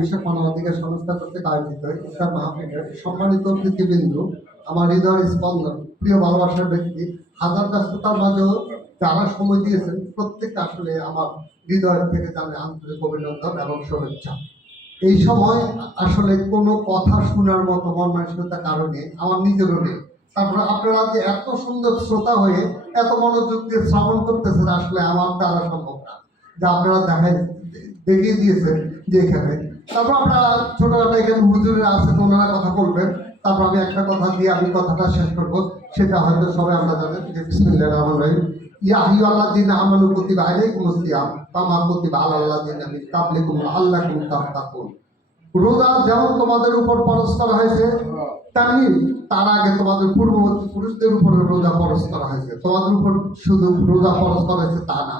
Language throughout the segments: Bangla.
বিষয় মানবাধিকার সংস্থা কর্তৃক আয়োজিত ইফতার মাহফিলের সম্মানিত অতিথিবৃন্দ, আমার হৃদয়ের স্পন্দন, প্রিয় ভালোবাসার ব্যক্তি, হাজার ব্যস্ততার মাঝেও যারা সময় দিয়েছেন প্রত্যেকটা আসলে আমার হৃদয় থেকে জানে আন্তরিক অভিনন্দন এবং শুভেচ্ছা। এই সময় আসলে কোনো কথা শোনার মতো মন মানসিকতার কারণে আমার নিজেরও নেই। তারপরে আপনারা যে এত সুন্দর শ্রোতা হয়ে এত মনোযোগ দিয়ে শ্রবণ করতেছেন, আসলে আমার দ্বারা সম্ভব না। যা আপনারা দেখিয়ে দিয়েছেন যে এখানে, তারপর আপনারা ছোটখাটো এখানে হুজুরেরা আছেন, ওনারা কথা বলবেন। তারপর আমি একটা কথা দিয়ে আমি কথাটা শেষ করবো, সেটা হয়তো সবাই আমরা জানেন যে বিসমিল্লাহির রহমানির রহিম। ইয়া আইয়ুহাল্লাযীনা আমানু কুতিবা আলাইকুমুস সিয়াম কামা কুতিবা আলাল লাযীনা মিন ক্বাবলিকুম লাআল্লাকুম তাত্তাকুন। রোজা যেমন তোমাদের উপর ফরজ করা হয়েছে, তেমনি তার আগে তোমাদের পূর্ববর্তী পুরুষদের উপরে রোজা ফরজ করা হয়েছে। তোমাদের উপর শুধু রোজা ফরজ করা হয়েছে তা না,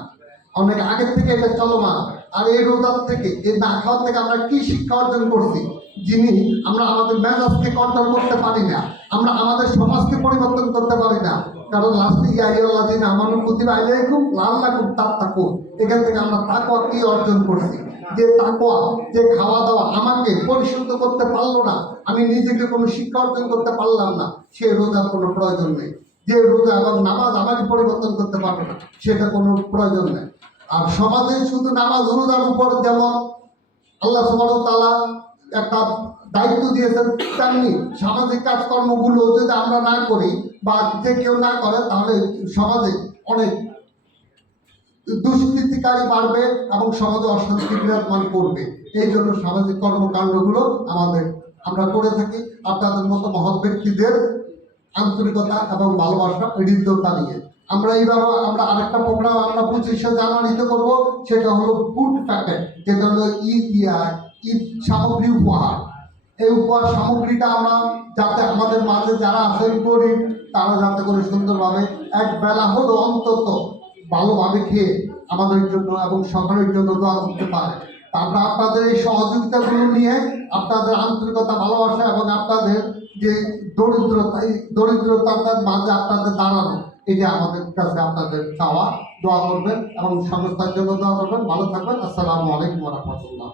অনেক আগের থেকে এটা চলমান। আর এই রোজার থেকে, এই না খাওয়ার থেকে আমরা কি শিক্ষা অর্জন করছি? যিনি আমরা আমাদের মেজাজকে কন্ট্রোল করতে পারি না, আমরা আমাদের সমাজকে পরিবর্তন করতে পারি না। কারণ লাস্টে ইয়া আইয়ুহাল্লাযীনা আমানু কুতিবা আলাইকুম লাআল্লাকুম তাত্তাকুন, এখান থেকে আমরা তাকওয়া কি অর্জন করছি? যে তাকওয়া, যে খাওয়া দাওয়া আমাকে পরিশুদ্ধ করতে পারলো না, আমি নিজেকে কোনো শিক্ষা অর্জন করতে পারলাম না, সে রোজার কোনো প্রয়োজন নেই। যে রোজা এবং নামাজ আমাকে পরিবর্তন করতে পারবে না, সেটা কোনো প্রয়োজন নেই। আর সমাজে শুধু নামাজ রোজার উপর যেমন আল্লাহ সুবহানাহু ওয়া তাআলা একটা দায়িত্ব দিয়েছেন, তেমনি সামাজিক কাজকর্মগুলো যদি আমরা না করি বা যে কেউ না করে, তাহলে সমাজে অনেক দুষ্কৃতিকারী বাড়বে এবং সমাজে অশান্তি বিরাজমান করবে। এই জন্য সামাজিক কর্মকাণ্ডগুলো আমরা করে থাকি আপনাদের মতো মহৎ ব্যক্তিদের আন্তরিকতা এবং ভালোবাসা, হৃদয়তা নিয়ে। আমরা আমরা আরেকটা প্রোগ্রাম আমরা 25শে জানুয়ারিতে করব, সেটা হলো ফুড প্যাকেট, যেটা হলো ঈদ সামগ্রী উপহার। এই উপহার সামগ্রীটা আমরা যাতে আমাদের মাঝে যারা আছেন গরিব, তারা যাতে করে সুন্দরভাবে এক বেলা হলো অন্তত ভালোভাবে খেয়ে আমাদের জন্য এবং সকলের জন্য দোয়া করতে পারে। আমরা আপনাদের এই সহযোগিতাগুলো নিয়ে, আপনাদের আন্তরিকতা, ভালোবাসা এবং আপনাদের যে দরিদ্রতার মাঝে আপনাদের দাঁড়ানো, এটা আমাদের কাছে আপনাদের চাওয়া। দোয়া করবেন এবং সংস্থার জন্য দোয়া করবেন। ভালো থাকবেন। আসসালামু আলাইকুম ওয়া রাহমাতুল্লাহ।